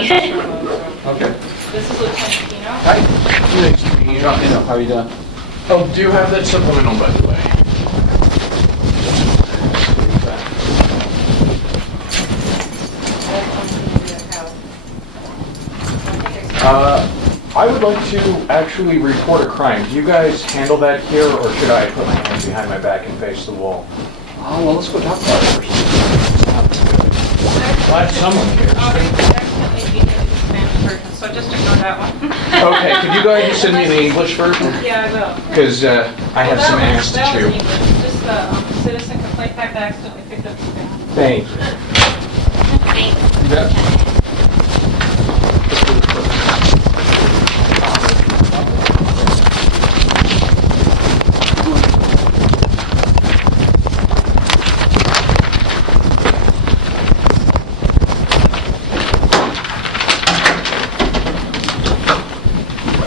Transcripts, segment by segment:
Okay. This is Lieutenant Pino. Hi. Nice to meet you. Pino, how are you doing? Oh, do you have that supplemental, by the way? I would like to actually report a crime. Do you guys handle that here, or should I put my hands behind my back and face the wall? Oh, well, let's go talk about it first. Glad someone cares. So just ignore that one. Okay, could you go ahead and send me the English version? Yeah, I will. Because I have some ass to chew. Just the citizen complaint fact I accidentally picked up the pen. Thank you. Thanks. Yeah.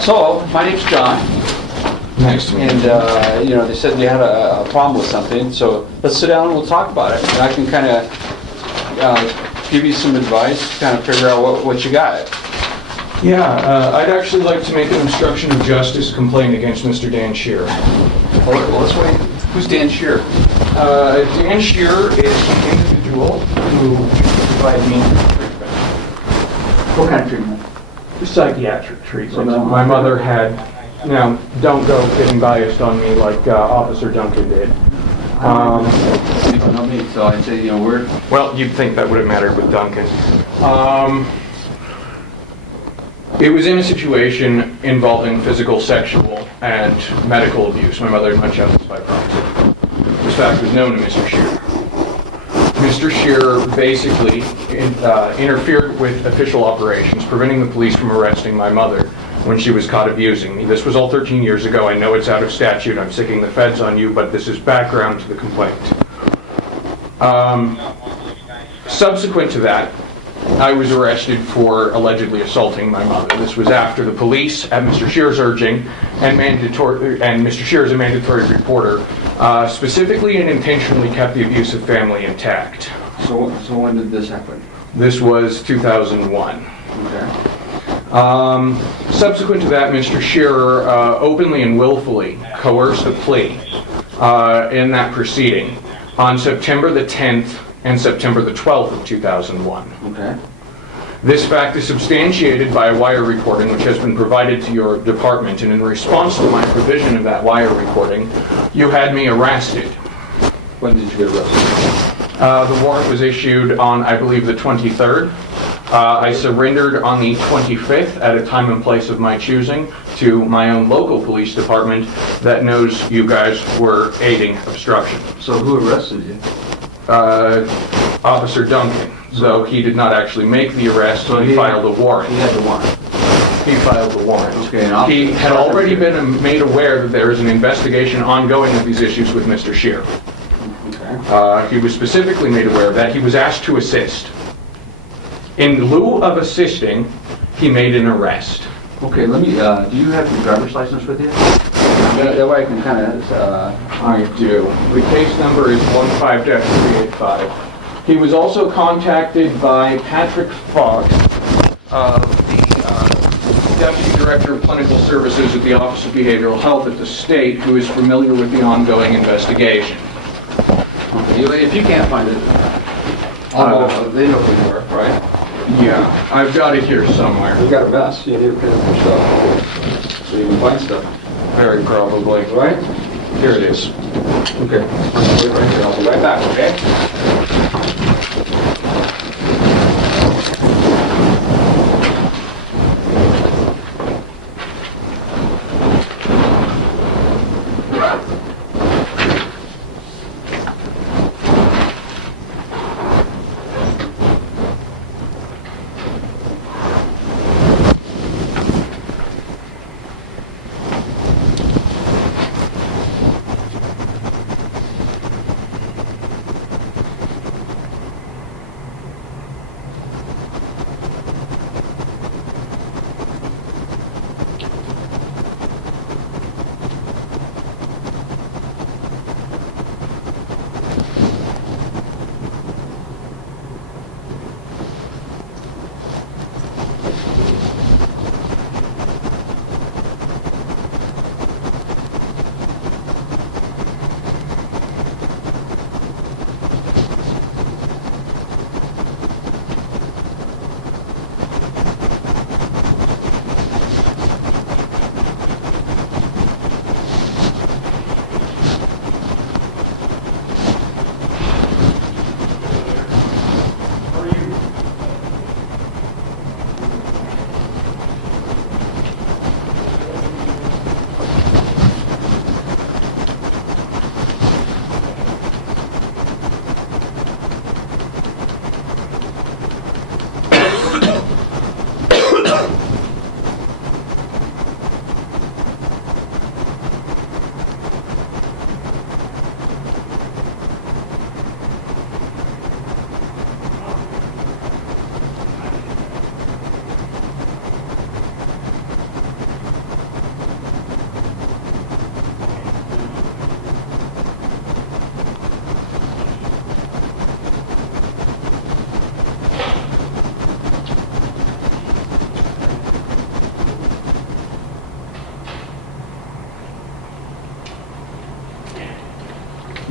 So, my name's John, Nice to meet you. and they said you had a problem with something, so let's sit down and we'll talk about it. And I can kind of give you some advice, kind of figure out what you got. Yeah, I'd actually like to make an obstruction of justice complaint against Mr. Dan Shear. Well, let's wait. Who's Dan Shear? Dan Shear is an individual who provided me treatment. What kind of treatment? Psychiatric treatment. My mother had, now don't go getting biased on me like Officer Duncan did. You don't know me, so I'd say, we're... Well, you'd think that would have mattered with Duncan. It was in a situation involving physical, sexual, and medical abuse. My mother had much justice by proxy. This fact was known to Mr. Shear. Mr. Shear basically interfered with official operations, preventing the police from arresting my mother when she was caught abusing me. This was all 13 years ago. I know it's out of statute. I'm sicking the feds on you, but this is background to the complaint. Subsequent to that, I was arrested for allegedly assaulting my mother. This was after the police, at Mr. Shear's urging, and Mr. Shear is a mandatory reporter, specifically and intentionally kept the abusive family intact. So when did this happen? This was 2001. Okay. Subsequent to that, Mr. Shear openly and willfully coerced a plea in that proceeding on September the 10th and September the 12th of 2001. Okay. This fact is substantiated by a wire recording which has been provided to your department, and in response to my provision of that wire recording, you had me arrested. When did you get arrested? The warrant was issued on, I believe, the 23rd. I surrendered on the 25th at a time and place of my choosing to my own local police department that knows you guys were aiding obstruction. So who arrested you? Officer Duncan, though he did not actually make the arrest, so he filed a warrant. He had the warrant. He filed the warrant. Okay, and he had already been made aware that there is an investigation ongoing of these issues with Mr. Shear. Okay. He was specifically made aware of that. He was asked to assist. In lieu of assisting, he made an arrest. Okay, let me, do you have your driver's license with you? That way I can kind of, I do. The case number is 15-385. He was also contacted by Patrick Fox, the Deputy Director of Clinical Services at the Office of Behavioral Health at the state, who is familiar with the ongoing investigation. Okay, if you can't find it, they know who you are, right? Yeah, I've got it here somewhere. You've got a mess. You need to pick up your stuff so you can find stuff. Very probably. Right? Here it is. Okay. Wait right here. I'll be right back, okay?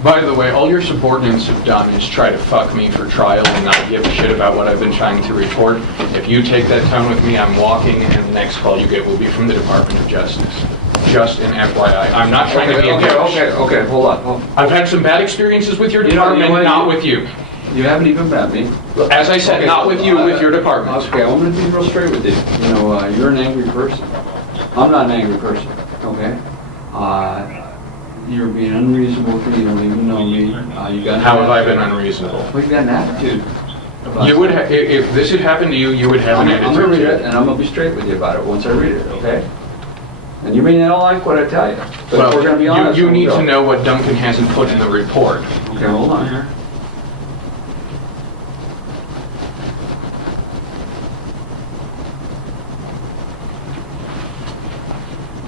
By the way, all your subordinates have done is try to fuck me for trial and not give a shit about what I've been trying to report. If you take that tone with me, I'm walking, and the next call you get will be from the Department of Justice. Just an FYI. I'm not trying to be a bitch. Okay, hold on. I've had some bad experiences with your You know, department, not with you. You haven't even met me. As I said, not with you, with your department. Okay, I'm gonna be real straight with you. You know, you're an angry person. I'm not an angry person, okay? You're being unreasonable with me, you don't even know me. You got How have I been unreasonable? Well, you got an attitude. You would, if this had happened to you, you would have an I'm gonna read it, attitude. and I'm gonna be straight with you about it once I read it, okay? And you may not like what I tell you, but if we're gonna be honest. You need to know what Duncan hasn't put in the report. Okay, hold on here.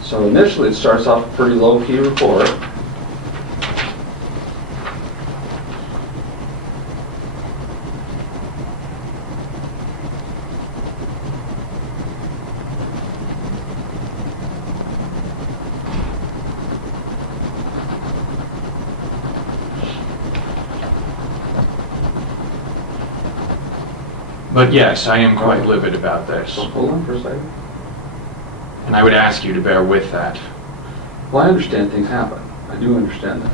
So initially, it starts off a pretty low-key report. But yes, I am quite livid about this, So hold on for a second. and I would ask you to bear with that. Well, I understand things happen. I do understand that.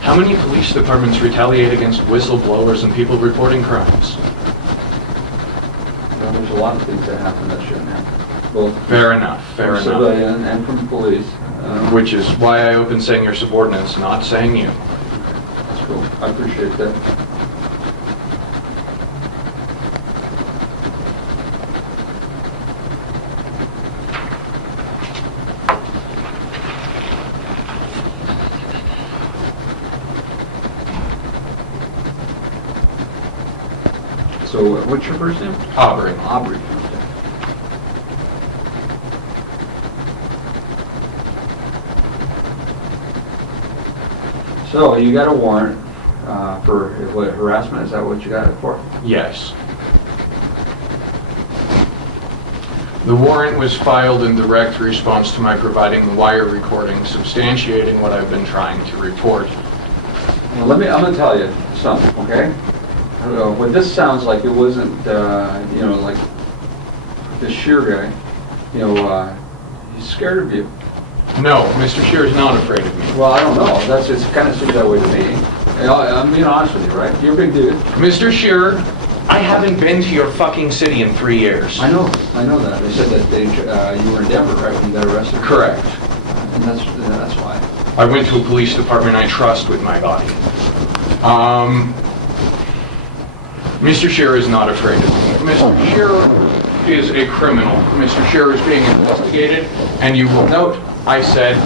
How many police departments retaliate against whistleblowers and people reporting crimes? Well, there's a lot of things that happen that shouldn't happen, both Fair enough, fair from enough. civilian and from police. Which is why I open saying your subordinates, not saying you. That's cool. I appreciate that. So, what's your first name? Aubrey. Aubrey. So, you got a warrant for what, harassment? Is that what you got it for? Yes. The warrant was filed in direct response to my providing the wire recording substantiating what I've been trying to report. Well, I'm going to tell you something, okay? What this sounds like, it wasn't, you know, like this Shear guy, you know, he's scared of you. No, Mr. Shear is not afraid of me. Well, I don't know. It kind of seems that way to me. I'm being honest with you, right? You're a big dude. Mr. Shear, I haven't been to your fucking city in 3 years. I know that. They said that you were in Denver, right, when you got arrested? Correct. And that's why. I went to a police department I trust with my body. Mr. Shear is not afraid of me. Mr. Shear is a criminal. Mr. Shear is being investigated, and you will note, I said,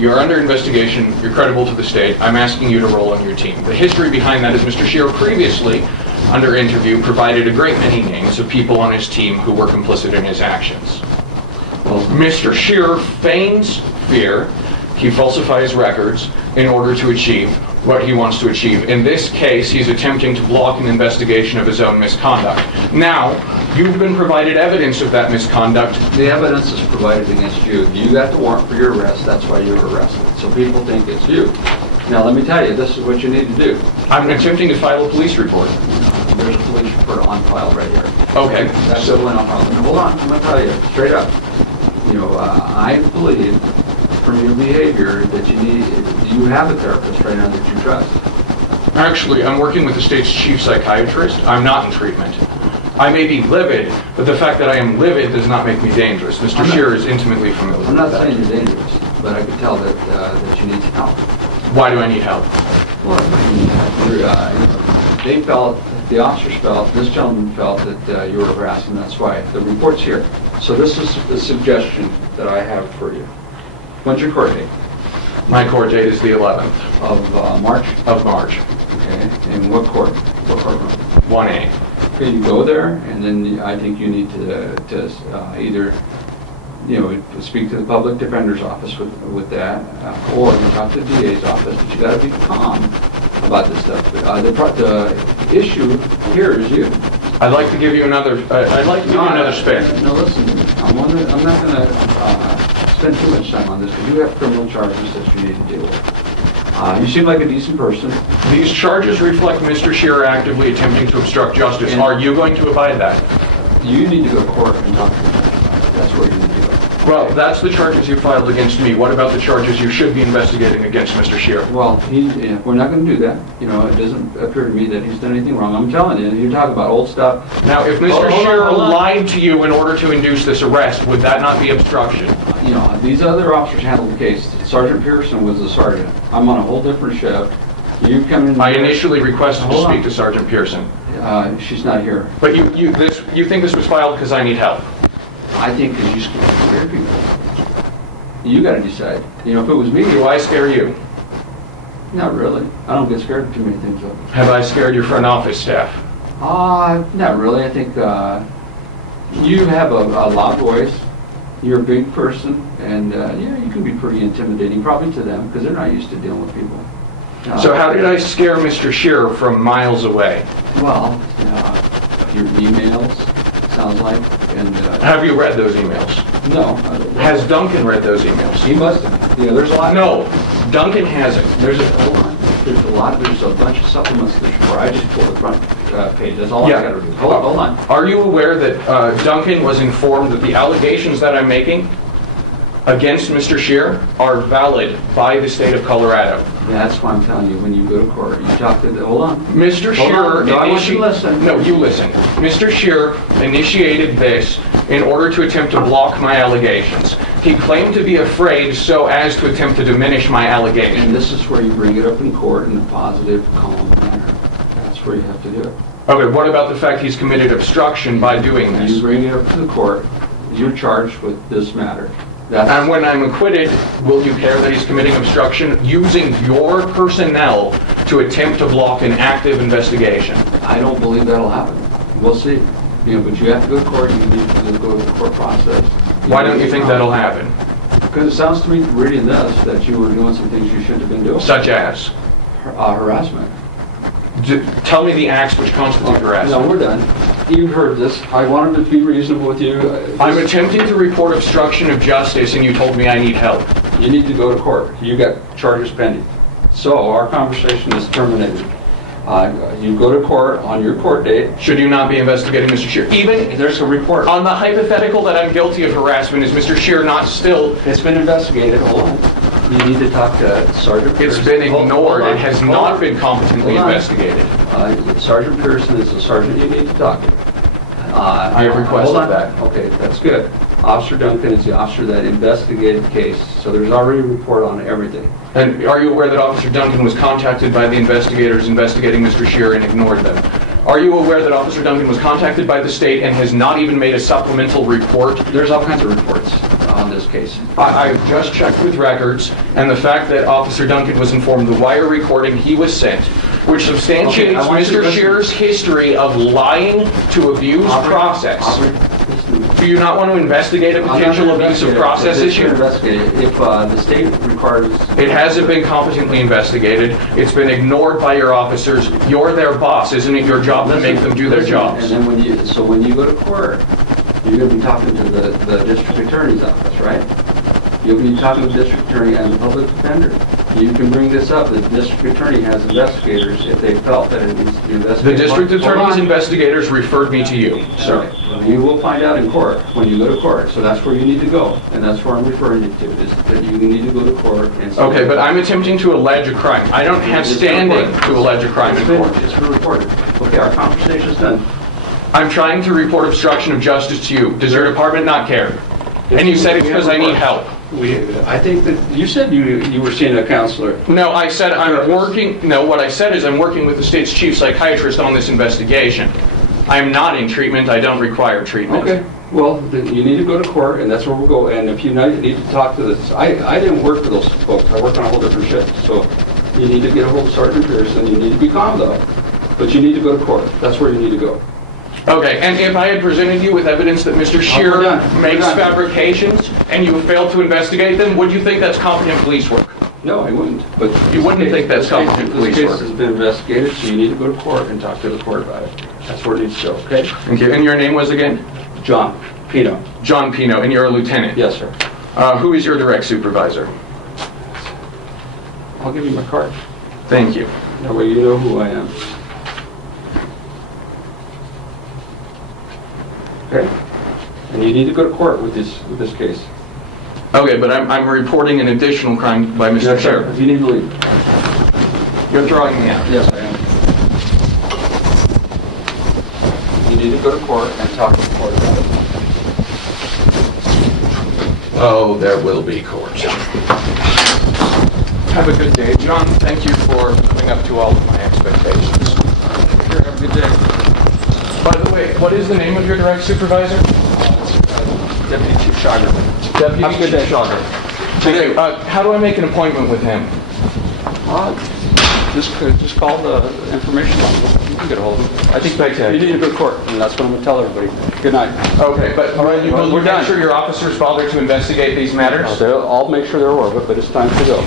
you're under investigation, you're credible to the state, I'm asking you to roll on your team. The history behind that is Mr. Shear previously, under interview, provided a great many names of people on his team who were complicit in his actions. Well, Mr. Shear feigns fear, he falsifies records in order to achieve what he wants to achieve. In this case, he's attempting to block an investigation of his own misconduct. Now, you've been provided evidence of that misconduct. The evidence is provided against you. You got the warrant for your arrest, that's why you were arrested. So people think it's you. Now let me tell you, this is what you need to do. I'm attempting to file a police report. There's a police report on file right here. Okay. That's the one on file. Now, hold on, I'm going to tell you, straight up. You know, I believe from your behavior that you have a therapist right now that you trust. Actually, I'm working with the state's chief psychiatrist. I'm not in treatment. I may be livid, but the fact that I am livid does not make me dangerous. Mr. Shear is intimately familiar I'm not with that. saying you're dangerous, but I can tell that you need some help. Why do I need help? Well, they felt, the officers felt, this gentleman felt that you were harassed, and that's why the report's here. So this is the suggestion that I have for you. When's your court date? My court date is the 11th Of March? of March, Okay, and what court? What courtroom? 1A. Okay, you go there, and then I think you need to either, you know, speak to the public defender's office with that, or you talk to the DA's office, but you gotta be calm about this stuff. The issue here is you. I'd like to give you another, spin. No, listen to me. I'm not gonna spend too much time on this, because you have criminal charges that you need to deal with. You seem like a decent person. These charges reflect Mr. Shearer actively attempting to obstruct justice. And- Are you going to abide that? You need to go to court and talk to the judge about it. That's where you need to go. Well, that's the charges you filed against me. What about the charges you should be investigating against Mr. Shearer? Well, we're not going to do that. You know, it doesn't appear to me that he's done anything wrong. I'm telling you, you're talking about old stuff. Now, if Mr. Hold on, Shearer hold on. lied to you in order to induce this arrest, would that not be obstruction? You know, these other officers handled the case. Sergeant Pearson was the sergeant. I'm on a whole different shift. You come in. I initially requested to Hold on. speak to Sergeant Pearson. She's not here. But you think this was filed because I need help? I think because you scare people. You got to decide. You know, if it was me, Do I scare you? not really. I don't get scared of too many things. Though. Have I scared your front office staff? Not really. I think you have a loud voice. You're a big person, and yeah, you can be pretty intimidating, probably to them, because they're not used to dealing with people. So how did I scare Mr. Shearer from miles away? Well, your emails, sounds like, and Have you read those emails? no. Has Duncan read those emails? He must have. Yeah, there's a lot. No, Duncan hasn't. There's a bunch of supplements to this report. I just pulled the front page. That's all I Yeah. got to do. Hold on. Are you aware that Duncan was informed that the allegations that I'm making against Mr. Shearer are valid by the state of Colorado? Yeah, that's why I'm telling you, when you go to court, you talk to the, hold on. Mr. Hold Shearer on. No, I want you to listen. No, you listen. Mr. Shearer initiated this in order to attempt to block my allegations. He claimed to be afraid so as to attempt to diminish my And allegations. this is where you bring it up in court in a positive, calm manner. That's where you have to do it. Okay, what about the fact he's committed obstruction by doing You this? bring it up to the court, you're charged with this matter. And when I'm acquitted, will you care that he's committing obstruction using your personnel to attempt to block an active investigation? I don't believe that'll happen. We'll see. You know, but you have to go to court, you need to go to the court process. Why don't you think that'll happen? Because it sounds to me, reading this, that you were doing some things you shouldn't have been doing. Such as? Harassment. Tell me the acts which constitute No, harassment. we're done. You've heard this. I wanted to be reasonable with you. I'm attempting to report obstruction of justice and you told me I need help. You need to go to court. You got charges pending. So our conversation is terminated. You go to court on your court date. Should you not be investigating Mr. Shearer? Even There's a report. on the hypothetical that I'm guilty of harassment, is Mr. Shearer not still? It's been investigated. Hold on. You need to talk to Sergeant It's Pearson. been Hold ignored. on. It has Hold not on. been competently Hold on. investigated. Sergeant Pearson is the sergeant you need to talk to. I have requested hold on. that. Okay, that's good. Officer Duncan is the officer that investigated the case, so there's already a report on everything. And are you aware that Officer Duncan was contacted by the investigators investigating Mr. Shearer and ignored them? Are you aware that Officer Duncan was contacted by the state and has not even made a supplemental report? There's all kinds of reports on this case. I've just checked with records, and the fact that Officer Duncan was informed the wire recording he was sent, which substantiates Okay, I want you to Mr. listen. Shearer's history of lying to abuse process. Do you not want to investigate a potential abuse of process issue? If the state requires... It hasn't been competently investigated. It's been ignored by your officers. You're their boss. Isn't it your job to make them do their jobs? And then when you go to court, you're going to be talking to the district attorney's office, right? You'll be talking to the district attorney and the public defender. You can bring this up. The district attorney has investigators if they felt that it needs to be investigated. The district Hold attorney's on. investigators referred me to you, sir. Okay. Well, you will find out in court when you go to court. So that's where you need to go. And that's where I'm referring you to, is that you need to go to court and... Okay, but I'm attempting to allege a crime. I don't have standing to allege a crime in court. It's been reported. Okay, our conversation's done. I'm trying to report obstruction of justice to you. Does your department not care? And you said it's because I need help. I think that you said you were seeing a counselor. No, I said I'm working, no, what I said is I'm working with the state's chief psychiatrist on this investigation. I'm not in treatment, I don't require treatment. Okay, well, then you need to go to court, and that's where we'll go. And if you need to talk to this, I didn't work for those folks. I work on a whole different shift. So you need to get a hold of Sergeant Pearson. You need to be calm, though. But you need to go to court. That's where you need to go. Okay, and if I had presented you with evidence that Mr. Shearer done. makes We're done. fabrications and you failed to investigate them, would you think that's competent police work? No, I wouldn't. But You wouldn't think that's competent police This work? case has been investigated, so you need to go to court and talk to the court about it. That's where it needs to go, okay? Thank you. And your name was again? John Pino. John Pino, and you're a lieutenant? Yes, sir. Who is your direct supervisor? I'll give you my card. Thank you. That way you know who I am. Okay? And you need to go to court with this case. Okay, but I'm reporting an additional crime by Mr. Yes, sir. Sheriff. If you need to leave. You're throwing me out. Yes, I am. You need to go to court and talk to the court about it. Oh, there will be court. Have a good day, John. Thank you for living up to all of my expectations. Sure, have a good day. By the way, what is the name of your direct supervisor? Deputy Chief Schauger. Deputy Have a good day. Chief Schauger. Thank you. How do I make an appointment with him? Just call the information line. You can get a hold of him. I think Spectacular. you need to go to court, and that's what I'm going to tell everybody. Good night. Okay, but will you we're done. make sure your officers bother to investigate these matters? I'll make sure they're aware of it, but it's time to go.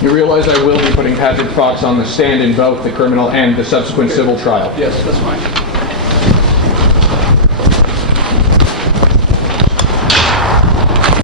You realize I will be putting Patrick Fox on the stand in both the criminal and the subsequent civil trial. Yes, that's fine.